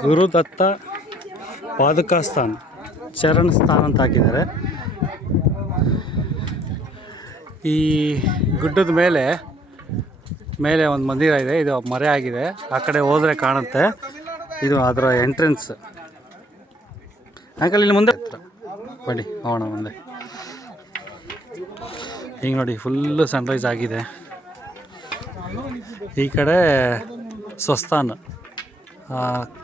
ಗುರುದತ್ತ ಪಾದುಕಾಸ್ಥಾನ್ ಚರಣ ಸ್ಥಾನ ಅಂತ ಹಾಕಿದ್ದಾರೆ. ಈ ಗುಡ್ಡದ ಮೇಲೆ ಒಂದು ಮಂದಿರ ಇದೆ. ಇದು ಮರೆ ಆಗಿದೆ. ಆ ಕಡೆ ಹೋದರೆ ಕಾಣುತ್ತೆ. ಇದು ಅದರ ಎಂಟ್ರೆನ್ಸ್. ಅಂಕಲ್ ಇಲ್ಲಿ ಮುಂದೆ ಬನ್ನಿ ಹೋಗೋಣ ಮುಂದೆ. ಈಗ ನೋಡಿ ಫುಲ್ಲು ಸನ್ರೈಸ್ ಆಗಿದೆ. ಈ ಕಡೆ ಸ್ವಸ್ಥಾನ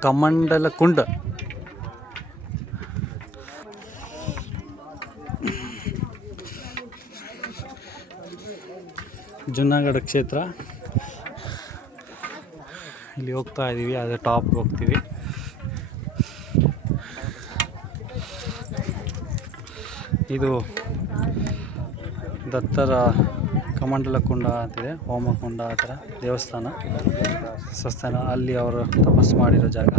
ಕಮಂಡಲ ಕುಂಡ. ಜುನಾಗಢ ಕ್ಷೇತ್ರ. ಇಲ್ಲಿ ಹೋಗ್ತಾ ಇದ್ದೀವಿ. ಅದೇ ಟಾಪ್ಗೆ ಹೋಗ್ತೀವಿ. ಇದು ದತ್ತರ ಕಮಂಡಲ ಕುಂಡ ಅಂತಿದೆ. ಹೋಮಕುಂಡ ಆ ಥರ ದೇವಸ್ಥಾನ ಸ್ವಸ್ಥಾನ. ಅಲ್ಲಿ ಅವರು ತಪಸ್ಸು ಮಾಡಿರೋ ಜಾಗ.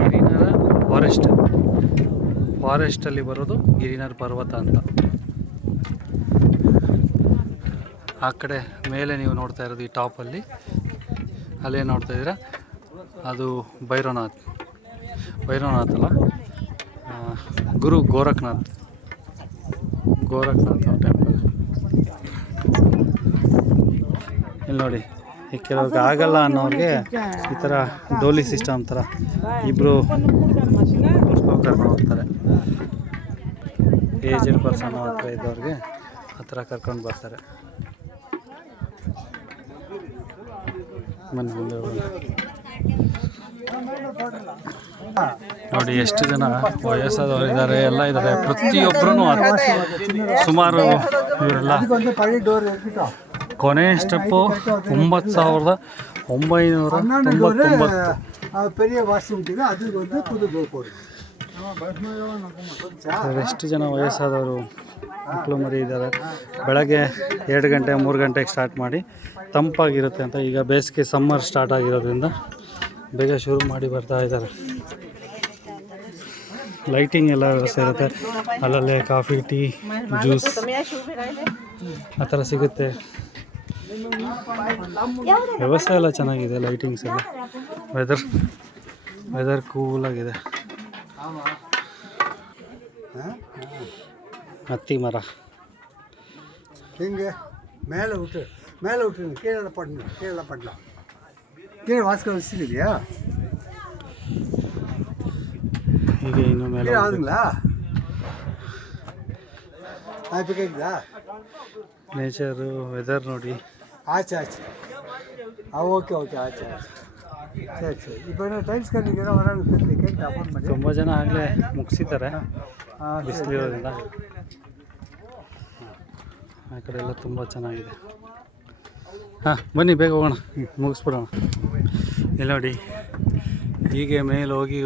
ಗಿರಿನರ ಫಾರೆಸ್ಟಲ್ಲಿ ಬರೋದು ಗಿರಿನರ ಪರ್ವತ ಅಂತ. ಆ ಕಡೆ ಮೇಲೆ ನೀವು ನೋಡ್ತಾ ಇರೋದು ಈ ಟಾಪಲ್ಲಿ ಅಲ್ಲೇ ನೋಡ್ತಾ ಇದ್ದೀರಾ, ಅದು ಭೈರವನಾಥ್ ಅಲ್ಲ, ಗುರು ಗೋರಖ್ನಾಥ್ ಟೆಂಪಲ್. ಇಲ್ಲಿ ನೋಡಿ, ಈ ಕೆಲವ್ರಿಗೆ ಆಗಲ್ಲ ಅನ್ನೋರಿಗೆ ಈ ಥರ ಡೋಲಿ ಸಿಸ್ಟಮ್ ಥರ ಇಬ್ಬರು ಕರ್ಕೊಂಡು ಹೋಗ್ತಾರೆ. ಏಜೆಡ್ ಪರ್ಸನ್ ಹತ್ರ ಇದ್ದವ್ರಿಗೆ ಆ ಥರ ಕರ್ಕೊಂಡು ಬರ್ತಾರೆ. ನೋಡಿ ಎಷ್ಟು ಜನ ವಯಸ್ಸಾದವರು ಇದ್ದಾರೆ, ಎಲ್ಲ ಇದ್ದಾರೆ. ಪ್ರತಿಯೊಬ್ಬರೂ ಸುಮಾರು ಇವರೆಲ್ಲ ಕೊನೆ ಸ್ಟೆಪ್ಪು 9,999. ಎಷ್ಟು ಜನ ವಯಸ್ಸಾದವರು ಮಕ್ಕಳು ಮರಿ ಇದ್ದಾರೆ. ಬೆಳಗ್ಗೆ 2 ಗಂಟೆ 3 ಗಂಟೆಗೆ ಸ್ಟಾರ್ಟ್ ಮಾಡಿ ತಂಪಾಗಿರುತ್ತೆ ಅಂತ. ಈಗ ಬೇಸಿಗೆ ಸಮ್ಮರ್ ಸ್ಟಾರ್ಟ್ ಆಗಿರೋದ್ರಿಂದ ಬೇಗ ಶುರು ಮಾಡಿ ಬರ್ತಾ ಇದ್ದಾರೆ. ಲೈಟಿಂಗ್ ಎಲ್ಲ ವ್ಯವಸ್ಥೆ ಇರುತ್ತೆ. ಅಲ್ಲಲ್ಲೇ ಕಾಫಿ, ಟೀ, ಜ್ಯೂಸ್ ಆ ಥರ ಸಿಗುತ್ತೆ. ವ್ಯವಸ್ಥೆ ಎಲ್ಲ ಚೆನ್ನಾಗಿದೆ. ಲೈಟಿಂಗ್ಸ್ ಎಲ್ಲ. ವೆದರ್ ಕೂಲಾಗಿದೆ. ಹತ್ತಿ ಮರ ಹಿಂಗೆ ಮೇಲೆ ಹುಟ್ಟು ಕೇರಳ ಪಟ್ಟಣ ವಾಸ್ಕೋ ಸಿಗಿದೆಯಾ? ಹೀಗೆ ಇನ್ನು ಮೇಲೆ ನೇಚರು, ವೆದರ್ ನೋಡಿ. ಆಚೆ ಓಕೆ ಆಚೆ ಸರಿ. இப்போ டைல்ஸ் கட்டிக்கிற வராங்க கேக் ಅಪಾಯಿಂಟ್ ಮಾಡಿ. ತುಂಬ ಜನ ಆಗಲೇ ಮುಗಿಸಿದ್ದಾರೆ ಬಿಸಿಲಿರೋದ್ರಿಂದ. ಆ ಕಡೆ ಎಲ್ಲ ತುಂಬ ಚೆನ್ನಾಗಿದೆ. ಬನ್ನಿ ಬೇಗ ಹೋಗೋಣ, ಮುಗಿಸ್ಬಿಡೋಣ. ಇಲ್ಲಿ ನೋಡಿ, ಹೀಗೆ ಮೇಲೆ ಹೋಗಿ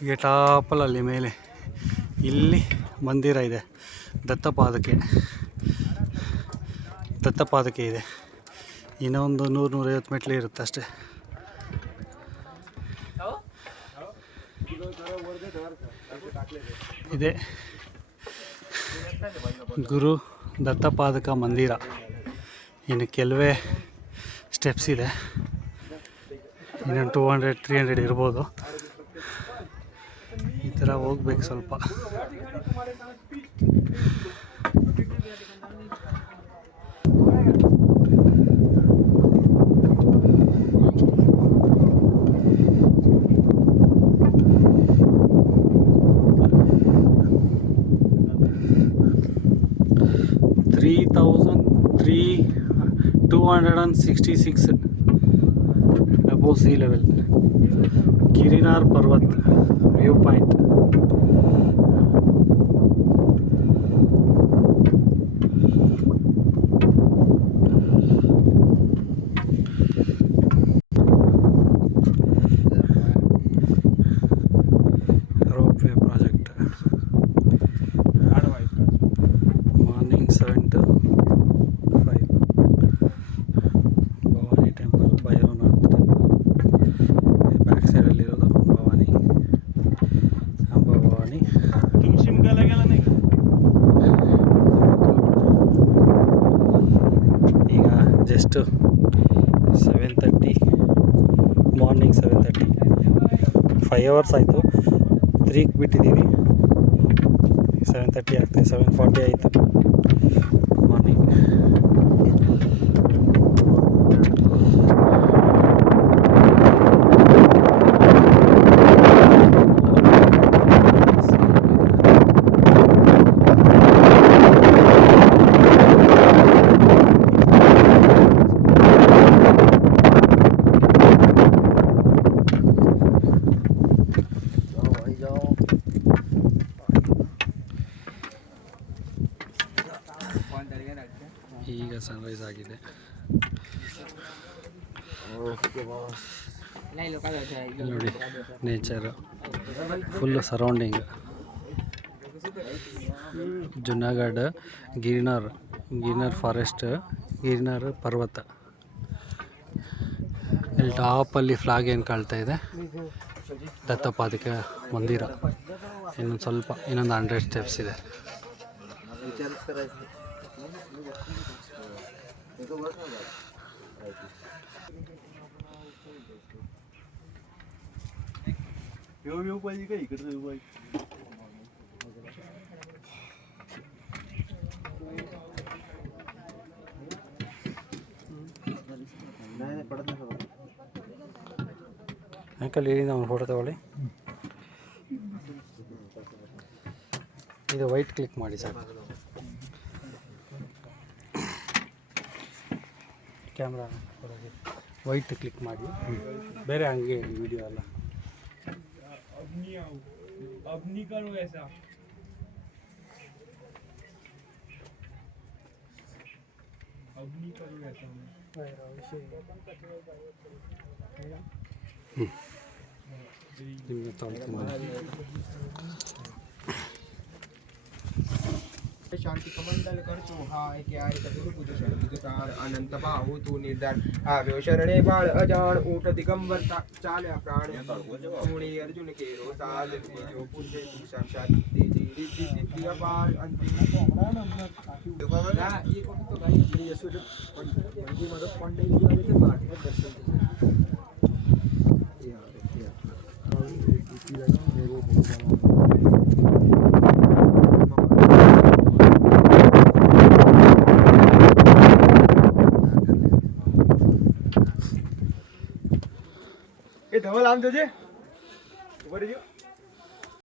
ಹೀಗೆ ಟಾಪಲ್ಲಿ ಮೇಲೆ ಇಲ್ಲಿ ಮಂದಿರ ಇದೆ. ದತ್ತಪಾದಕೆ ಇದೆ. ಇನ್ನೊಂದು 100-150 ಮೆಟ್ಲು ಇರುತ್ತೆ ಅಷ್ಟೇ. ಇದೆ ಗುರು ದತ್ತಪಾದಕ ಮಂದಿರ. ಇನ್ನು ಕೆಲವೇ ಸ್ಟೆಪ್ಸ್ ಇದೆ. ಇನ್ನೊಂದು 200-300 ಇರ್ಬೋದು. ಈ ಥರ ಹೋಗ್ಬೇಕು ಸ್ವಲ್ಪ. $3,266 above sea level. गिरिनार पर्वत view point. Ropeway project. Morning 7 to 5. Bhavani temple, Bhairavnath temple. Back ಸೈಡಲ್ಲಿರೋದು ಭವಾನಿ. ಜಸ್ಟು 7:30 ಮಾರ್ನಿಂಗ್ 7:30 5 ಅವರ್ಸ್ ಆಯಿತು. 3ಕ್ಕೆ ಬಿಟ್ಟಿದ್ದೀವಿ, 7:30 ಆಗ್ತದೆ, 7:40 ಆಯಿತು ಮಾರ್ನಿಂಗ್. ಈಗ ಸನ್ರೈಸ್ ಆಗಿದೆ. ನೋಡಿ nature full surrounding. Junagadh Girnar forest, Girnar ಪರ್ವತ. ಇಲ್ಲಿ ಟಾಪಲ್ಲಿ ಫ್ಲಾಗ್ ಏನು ಕಾಣ್ತಾ ಇದೆ, ದತ್ತಪಾದಿಕೆ ಮಂದಿರ. ಇನ್ನೊಂದು 100 ಸ್ಟೆಪ್ಸ್ ಇದೆ. ಅಂಕಲ್ ಇಲ್ಲಿಂದ ಒಂದು ಫೋಟೋ ತಗೊಳ್ಳಿ. ಇದು ವೈಟ್ ಕ್ಲಿಕ್ ಮಾಡಿ ಸಾಕು. ಕ್ಯಾಮ್ರಾ ವೈಟ್ ಕ್ಲಿಕ್ ಮಾಡಿ, ಬೇರೆ ಹಂಗೆ ವಿಡಿಯೋ ಅಲ್ಲ. ನಿಮಗೆ शांति कमंडल कर चोहाय क्या गुरु शांतिकार अनंत बाहु तू निर्धार आव्यो शरणे बाळ अजान ऊट दिगंबर चाल्या प्राण मुनि अर्जुन के रोसाल जो पूजे साक्षात तेजी रिद्धि सिद्धि अपार अंतिम ना ये को तो भाई ये सुध पंडी मदद पंडे जी वाले के पाठ में दर्शन धवल आम जोजे ऊपर जो